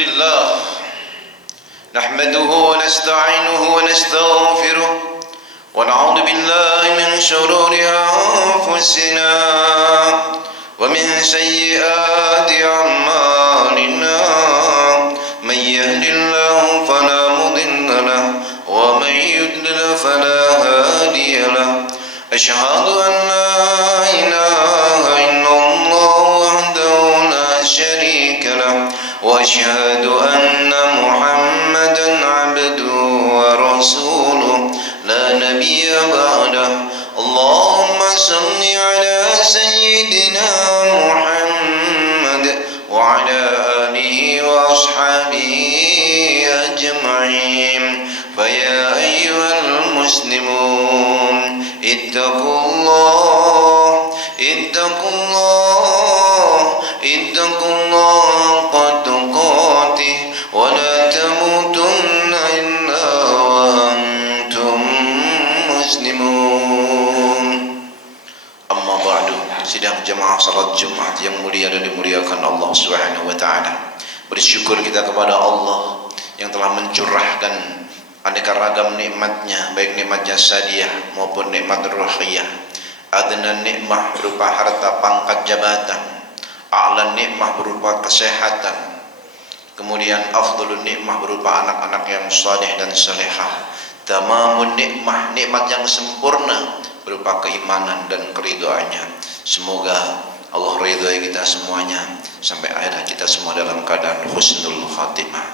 لله نحمده ونستعينه ونستغفره ونعوذ بالله من شرور أنفسنا ومن سيئات أعمالنا من يهد الله فلا مضل له ومن يضلل فلا هادي له أشهد أن لا إله إلا الله وحده لا شريك له وأشهد أن محمدا عبده ورسوله لا نبي بعده اللهم صل على سيدنا محمد وعلى آله وأصحابه أجمعين فيا أيها المسلمون اتقوا الله اتقوا الله اتقوا الله حق تقاته ولا تموتن إلا وأنتم muslimun. Amma ba'du. Sidang jemaah salat Jumat yang mulia dan dimuliakan Allah Subhanahu wa taala. Bersyukur kita kepada Allah yang telah mencurahkan aneka ragam nikmatnya, baik nikmat jasadiyah maupun nikmat ruhiyah. Adna nikmah berupa harta pangkat jabatan, a'la nikmah berupa kesehatan, kemudian afdhalun nikmah berupa anak-anak yang saleh dan salehah. Tamamun nikmah, nikmat yang sempurna berupa keimanan dan keridhaannya. Semoga Allah ridhai kita semuanya sampai akhir kita semua dalam keadaan husnul khatimah.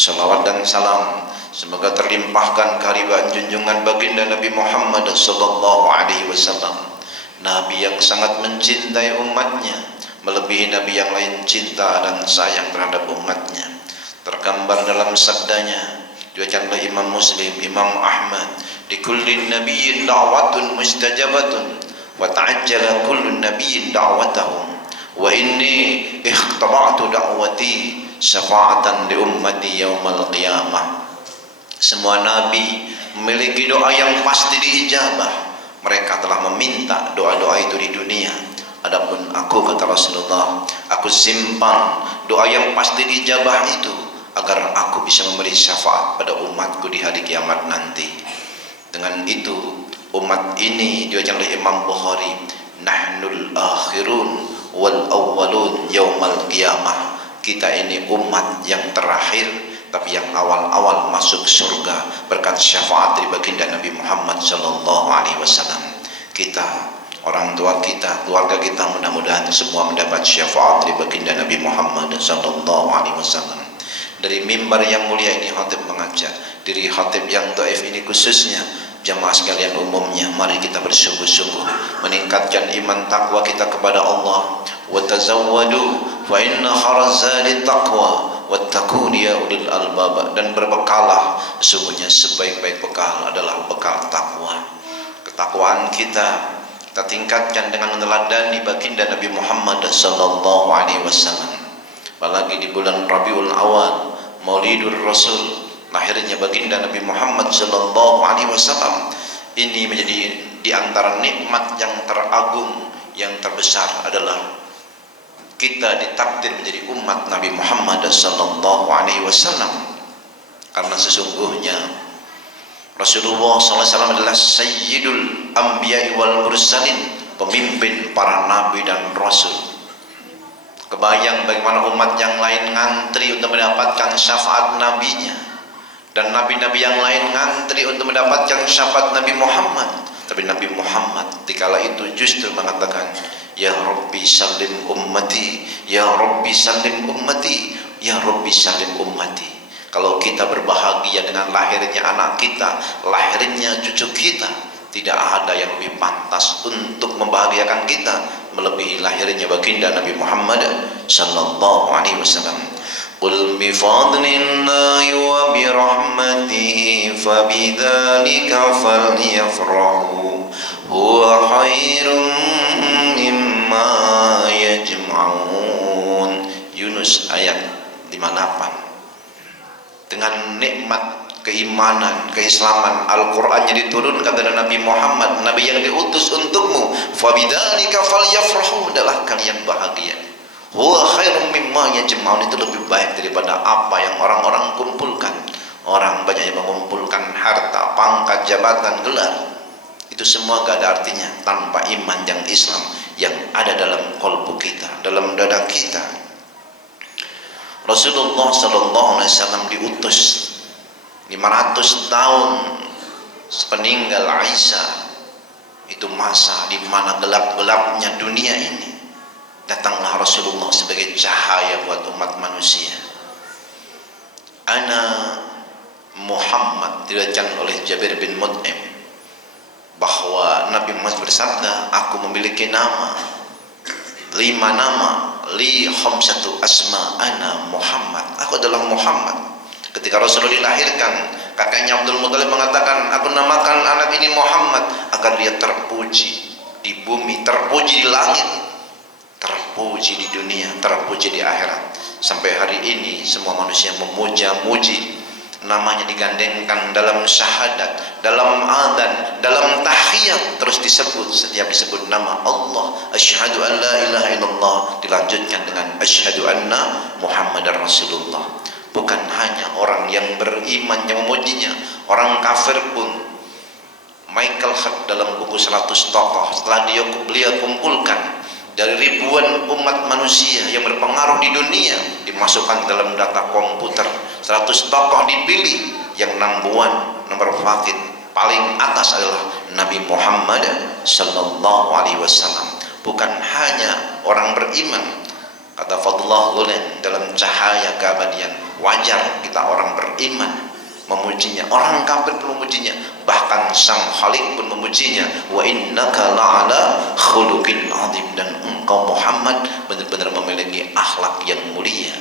Salawat dan salam semoga terlimpahkan kehadiran junjungan baginda Nabi Muhammad sallallahu alaihi wasallam, nabi yang sangat mencintai umatnya melebihi nabi yang lain cinta dan sayang terhadap umatnya. Tergambar dalam sabdanya diriwayatkan oleh Imam Muslim, Imam Ahmad, di kulli nabiyyin da'watun mustajabatun wa ta'ajjala kullu nabiyyin da'watahum wa inni ikhtaba'tu da'wati syafa'atan li ummati yaumal qiyamah. Semua nabi memiliki doa yang pasti diijabah. Mereka telah meminta doa-doa itu di dunia. Adapun aku, kata Rasulullah, aku simpan doa yang pasti diijabah itu agar aku bisa memberi syafaat pada umatku di hari kiamat nanti. Dengan itu umat ini diwajibkan oleh Imam Bukhari, nahnul akhirun wal awwalun yaumal qiyamah. Kita ini umat yang terakhir tapi yang awal-awal masuk surga berkat syafaat dari baginda Nabi Muhammad sallallahu alaihi wasallam. Kita, orang tua kita, keluarga kita, mudah-mudahan semua mendapat syafaat dari baginda Nabi Muhammad sallallahu alaihi wasallam. Dari mimbar yang mulia ini khatib mengajak, diri khatib yang dhaif ini khususnya, jamaah sekalian umumnya, mari kita bersungguh-sungguh meningkatkan iman takwa kita kepada Allah. Wa tazawwadu fa inna kharaz zadi taqwa wattaqun ya ulil albab. Dan berbekalah, sesungguhnya sebaik-baik bekal adalah bekal takwa. Ketakwaan kita tingkatkan dengan meneladani baginda Nabi Muhammad sallallahu alaihi wasallam. Apalagi di bulan Rabiul Awal, Maulidur Rasul, lahirnya baginda Nabi Muhammad sallallahu alaihi wasallam. Ini menjadi di antara nikmat yang teragung, yang terbesar adalah kita ditakdir menjadi umat Nabi Muhammad sallallahu alaihi wasallam. Karena sesungguhnya Rasulullah sallallahu alaihi wasallam adalah sayyidul anbiya'i wal mursalin, pemimpin para nabi dan rasul. Kebayang bagaimana umat yang lain ngantri untuk mendapatkan syafaat nabinya, dan nabi-nabi yang lain ngantri untuk mendapatkan syafaat Nabi Muhammad. Tapi Nabi Muhammad dikala itu justru mengatakan, ya Rabbi salim ummati, ya Rabbi salim ummati, ya Rabbi salim ummati. Kalau kita berbahagia dengan lahirnya anak kita, lahirnya cucu kita, tidak ada yang lebih pantas untuk membahagiakan kita melebihi lahirnya baginda Nabi Muhammad sallallahu alaihi wasallam. Qul bi fadlillahi wa bi rahmatihi fabidzalika falyafrahu huwa khairum mimma yajma'un. Yunus ayat 58. Dengan nikmat keimanan, keislaman, Al-Qur'annya diturunkan kepada Nabi Muhammad, Nabi yang diutus untukmu, fabidzalika falyafrahu, adalah kalian bahagia. huwa khairum mimma yajma'un, itu lebih baik daripada apa yang orang-orang kumpulkan. Orang banyak yang mengumpulkan harta, pangkat, jabatan, gelar. Itu semua gak ada artinya tanpa iman yang Islam yang ada dalam kolbu kita, dalam dada kita. Rasulullah SAW diutus 500 tahun sepeninggal Isa. Itu masa di mana gelap-gelapnya dunia ini. Datanglah Rasulullah sebagai cahaya buat umat manusia. Ana Muhammad, diriwayatkan oleh Jabir bin Mut'im bahwa Nabi Muhammad bersabda, aku memiliki nama, 5 nama, li khamsatu asma, ana Muhammad, aku adalah Muhammad. Ketika Rasulullah dilahirkan, kakaknya Abdul Muthalib mengatakan, aku namakan anak ini Muhammad agar dia terpuji di bumi, terpuji di langit, terpuji di dunia, terpuji di akhirat. Sampai hari ini semua manusia memuja-muji, namanya digandengkan dalam syahadat, dalam adzan, dalam tahiyat, terus disebut. Setiap disebut nama Allah, asyhadu an la ilaha illallah, dilanjutkan dengan asyhadu anna Muhammadar Rasulullah. Bukan hanya orang yang beriman yang memujinya, orang kafir pun. Michael Hart dalam buku 100 tokoh setelah beliau kumpulkan dari ribuan umat manusia yang berpengaruh di dunia, dimasukkan dalam data komputer. 100 tokoh dipilih, yang number 1, nomor fakir paling atas adalah Nabi Muhammad sallallahu alaihi wasallam. Bukan hanya orang beriman, kata Fadlullah Gulen dalam Cahaya Keabadian, wajar kita orang beriman memujinya, orang kafir pun memujinya, bahkan sang Khalik pun memujinya. Wa innaka la'ala khuluqin azim, dan engkau Muhammad benar-benar memiliki akhlak yang mulia.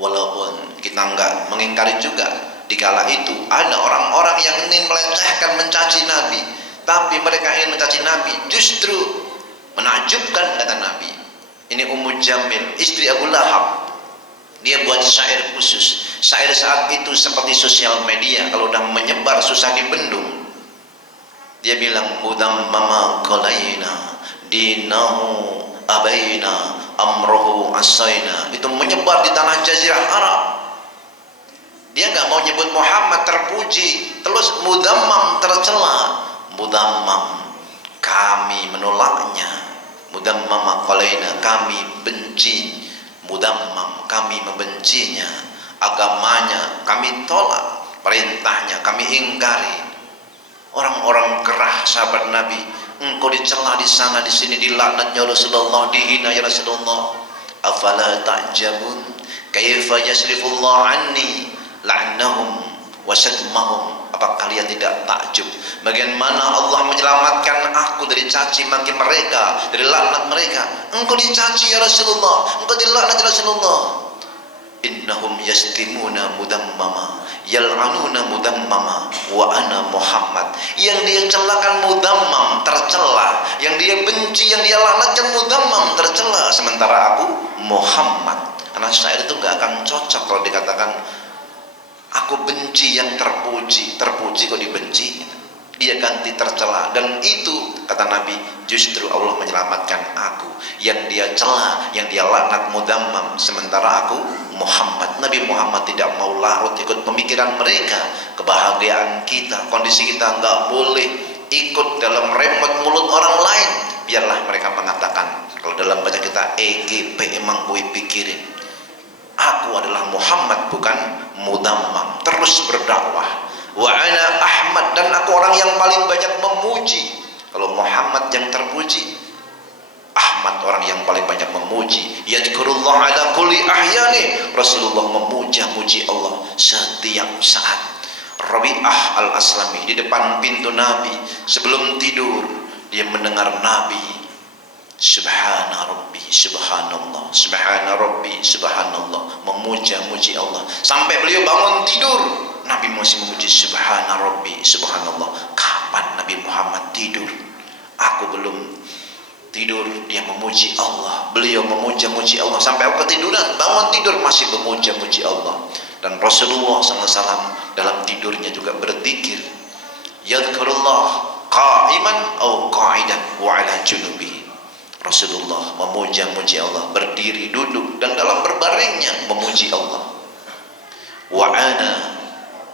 Walaupun kita enggak mengingkari juga, dikala itu ada orang-orang yang ingin melecehkan, mencaci Nabi, tapi mereka ingin mencaci Nabi justru menakjubkan, kata Nabi. Ini Ummu Jamil, istri Abu Lahab, dia buat syair khusus. Syair saat itu seperti sosial media, kalau udah menyebar susah dibendung. Dia bilang, mudammama qalaina dinahu abaina amruhu asaina. Itu menyebar di tanah jazirah Arab. Dia nggak mau nyebut Muhammad, terpuji, terus mudammam, tercela. Mudammam, kami menolaknya. Mudammama qalaina, kami benci. Mudammam, kami membencinya. Agamanya kami tolak, perintahnya kami ingkari. Orang-orang gerah sahabat Nabi, engkau dicela di sana di sini, dilaknat ya Rasulullah, dihina ya Rasulullah. Afala ta'jabun kaifa yasrifullah anni la'annahum wa sadmahum. Apa kalian tidak takjub bagaimana Allah menyelamatkan aku dari caci maki mereka, dari laknat mereka? Engkau dicaci ya Rasulullah, engkau dilaknat ya Rasulullah. Innahum yastimuna mudammama yal'anuna mudammama wa ana Muhammad. Yang dia celakan mudammam, tercela. Yang dia benci, yang dia laknatkan mudammam, tercela. Sementara aku Muhammad. Karena syair itu gak akan cocok kalau dikatakan aku benci yang terpuji. Terpuji kok dibenci, dia ganti tercela. Dan itu kata Nabi, justru Allah menyelamatkan aku. Yang dia cela, yang dia laknat mudammam, sementara aku Muhammad. Nabi Muhammad tidak mau larut ikut pemikiran mereka. Kebahagiaan kita, kondisi kita nggak boleh ikut dalam remote mulut orang lain. Biarlah mereka mengatakan, kalau dalam baca kita EGP, emang gue pikirin, aku adalah Muhammad bukan mudammam. Terus berdakwah. Wa ana Ahmad, dan aku orang yang paling banyak memuji. Kalau Muhammad yang terpuji, Ahmad orang yang paling banyak memuji. Yadhkurullah ala kulli ahyani, Rasulullah memuja-muji Allah setiap saat. Rabi'ah al-Aslami di depan pintu Nabi sebelum tidur, dia mendengar Nabi subhana rabbi subhanallah, subhana rabbi subhanallah, memuja-muji Allah. Sampai beliau bangun tidur, Nabi masih memuji subhana rabbi subhanallah. Kapan Nabi Muhammad tidur? Aku belum tidur, dia memuji Allah. Beliau memuja-muji Allah sampai aku ketiduran, bangun tidur masih memuja-muji Allah. Dan Rasulullah SAW dalam tidurnya juga berzikir, yadhkurullah qa'iman au qa'idan wa ala junubi. Rasulullah memuji Allah, berdiri, duduk, dan dalam berbaringnya memuji Allah. Wa ana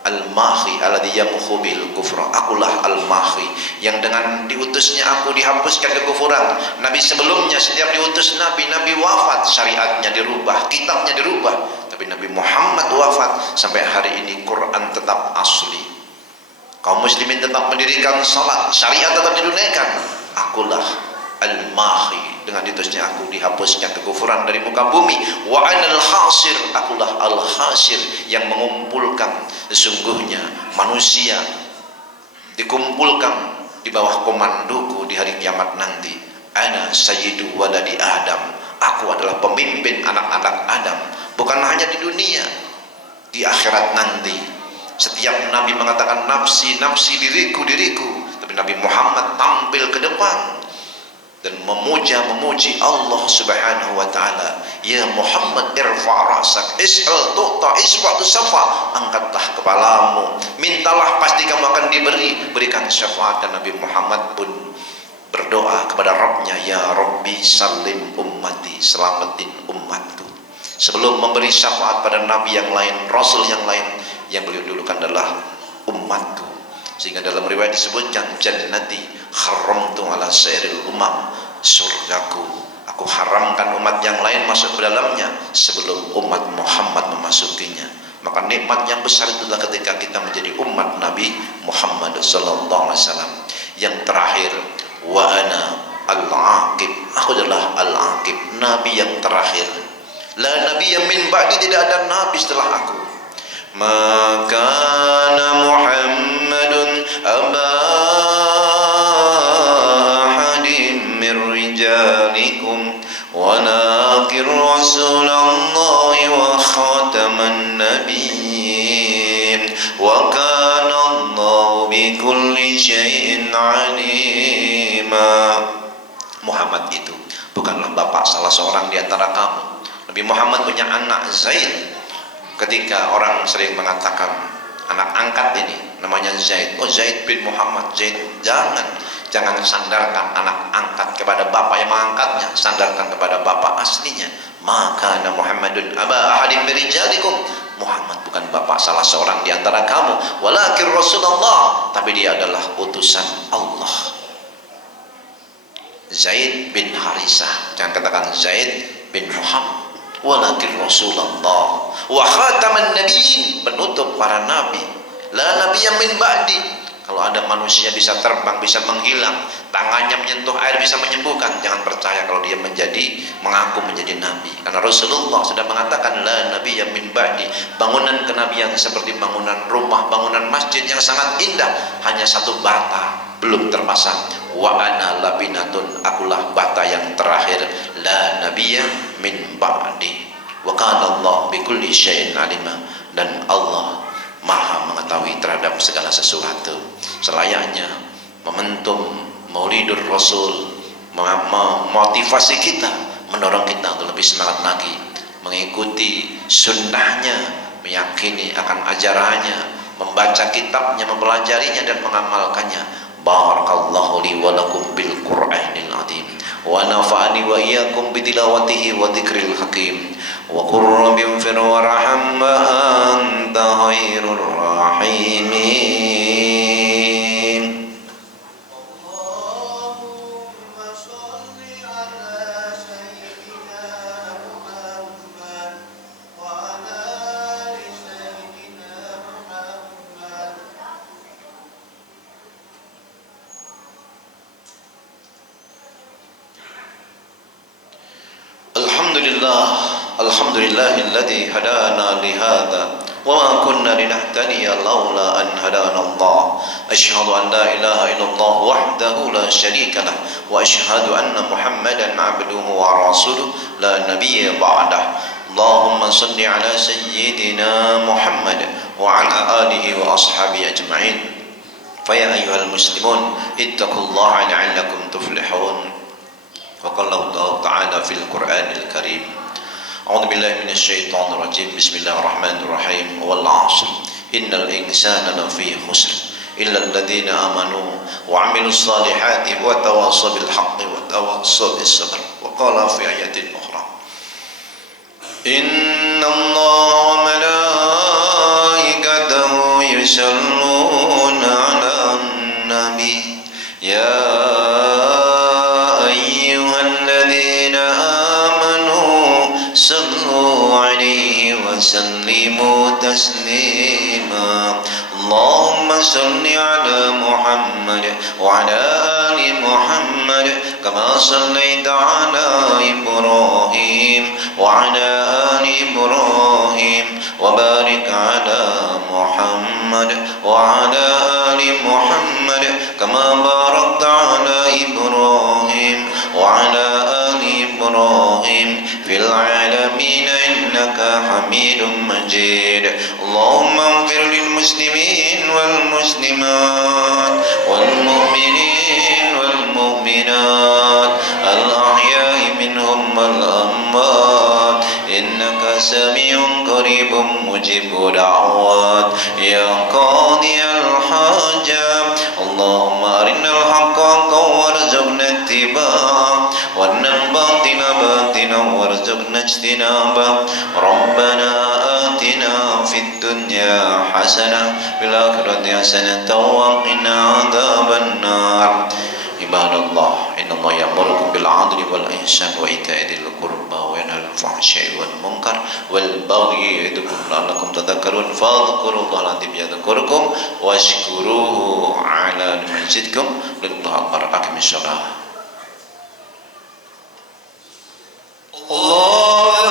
al-mahi alladhi yamhu bil kufra. Akulah al-mahi yang dengan diutusnya aku dihapuskan kekufuran. Nabi sebelumnya setiap diutus Nabi wafat, syariatnya dirubah, kitabnya dirubah. Tapi Nabi Muhammad wafat, sampai hari ini Quran tetap asli. Kaum muslimin tetap mendirikan salat, syariat tetap didunaikan. Akulah al-mahi, dengan diutusnya aku dihapuskan kekufuran dari muka bumi. Wa anal hasir, akulah al-hasir yang mengumpulkan. Sesungguhnya manusia dikumpulkan di bawah komandoku di hari kiamat nanti. Ana sayyidu waladi Adam, aku adalah pemimpin anak-anak Adam. Bukan hanya di dunia, di akhirat nanti. Setiap nabi mengatakan nafsi, nafsi, diriku, diriku. Tapi Nabi Muhammad tampil ke depan dan memuji Allah Subhanahu wa taala. Ya Muhammad, irfa' ra'sak, is'al tu'ta, isfa' tusafa. Angkatlah kepalamu, mintalah pasti kamu akan diberi. Berikan syafaat. Dan Nabi Muhammad pun berdoa kepada Rabbnya, ya Rabbi salim ummati, selamatin umatku. Sebelum memberi syafaat pada nabi yang lain, rasul yang lain, yang beliau dulukan adalah umatku. Sehingga dalam riwayat disebutkan, jannati haramtu ala sairil umam, surgaku aku haramkan umat yang lain masuk ke dalamnya sebelum umat Muhammad memasukinya. Maka nikmat yang besar itulah ketika kita menjadi umat Nabi Muhammad sallallahu alaihi wasallam. Yang terakhir, wa ana al-aqib, aku adalah al-aqib, nabi yang terakhir. La nabiyya min ba'di, tidak ada nabi setelah aku. Maka Muhammadun aba ahadin min rijalikum walakin Rasulullahi wa khataman nabiyyin wa kana Allahu bikulli syai'in alima. Muhammad itu bukanlah bapak salah seorang di antara kamu. Nabi Muhammad punya anak Zaid. Ketika orang sering mengatakan anak angkat ini namanya Zaid, oh Zaid bin Muhammad, Zaid, jangan sandarkan anak angkat kepada bapak yang mengangkatnya, sandarkan kepada bapak aslinya. Maka Muhammadun aba ahadin min rijalikum, Muhammad bukan bapak salah seorang di antara kamu, walakin Rasulullah, tapi dia adalah utusan Allah. Zaid bin Harisah, jangan katakan Zaid bin Muhammad, walakin Rasulullah wa khataman nabiyyin, penutup para nabi. La nabiyya min ba'di. Kalau ada manusia bisa terbang, bisa menghilang, tangannya menyentuh air bisa menyembuhkan, jangan percaya kalau dia mengaku menjadi nabi. Karena Rasulullah sudah mengatakan la nabiyya min ba'di. Bangunan kenabian seperti bangunan rumah, bangunan masjid yang sangat indah, hanya satu bata belum terpasang. Wa ana labinatun, akulah bata yang terakhir. La nabiyya min ba'di. Wa kana Allah bikulli syai'in alima, dan Allah Maha mengetahui terhadap segala sesuatu. Selayaknya momentum Maulidur Rasul memotivasi kita, mendorong kita untuk lebih semangat lagi mengikuti sunnahnya, meyakini akan ajarannya, membaca kitabnya, mempelajarinya dan mengamalkannya. Barakallahu li wa lakum bil Qur'anil azim wa nafa'ani wa iyyakum bi tilawatihi wa dzikril hakim wa qur rabbi ighfir warham wa anta khairur rahimin. Allahumma shalli ala sayyidina Muhammad wa ala ali sayyidina Muhammad. Alhamdulillahilladzi hadana lihada wa ma kunna linahtadiya laula an hadana Allah. Asyhadu an la ilaha illallah wahdahu la syarika lah wa asyhadu anna Muhammadan abduhu wa rasuluh la nabiyya ba'dah. Allahumma salli ala sayyidina Muhammad wa ala alihi wa ashabihi ajma'in. Fa ya ayyuhal muslimun ittaqullaha la'allakum tuflihun. وقال الله تعالى في القرآن الكريم أعوذ بالله من الشيطان الرجيم بسم الله الرحمن الرحيم والعصر إن الإنسان لفي خسر إلا الذين آمنوا وعملوا الصالحات وتواصوا بالحق وتواصوا بالصبر. وقال في آية أخرى إن الله وملائكته يصلون على النبي يا أيها الذين آمنوا صلوا عليه وسلموا تسليما. اللهم صل على محمد وعلى آل محمد كما صليت على إبراهيم وعلى آل إبراهيم وبارك على محمد وعلى آل محمد كما باركت على إبراهيم وعلى آل إبراهيم في العالمين إنك حميد مجيد. اللهم اغفر للمسلمين والمسلمات والمؤمنين والمؤمنات الأحياء منهم والأموات إنك سميع قريب مجيب دعوات يا قاضي الحاجات. اللهم أرنا الحق حقا وارزقنا اتباعه وأرنا الباطل باطلا وارزقنا اجتنابه. ربنا آتنا في الدنيا حسنة في الآخرة حسنة وقنا عذاب النار. عباد الله إن الله يأمركم بالعدل والإحسان وإيتاء ذي القربى وينهى عن الفحشاء والمنكر والبغي يعظكم لعلكم تذكرون فاذكروا الله العظيم يذكركم واشكروه على ما يزدكم. الله أكبر. أقم الصلاة. الله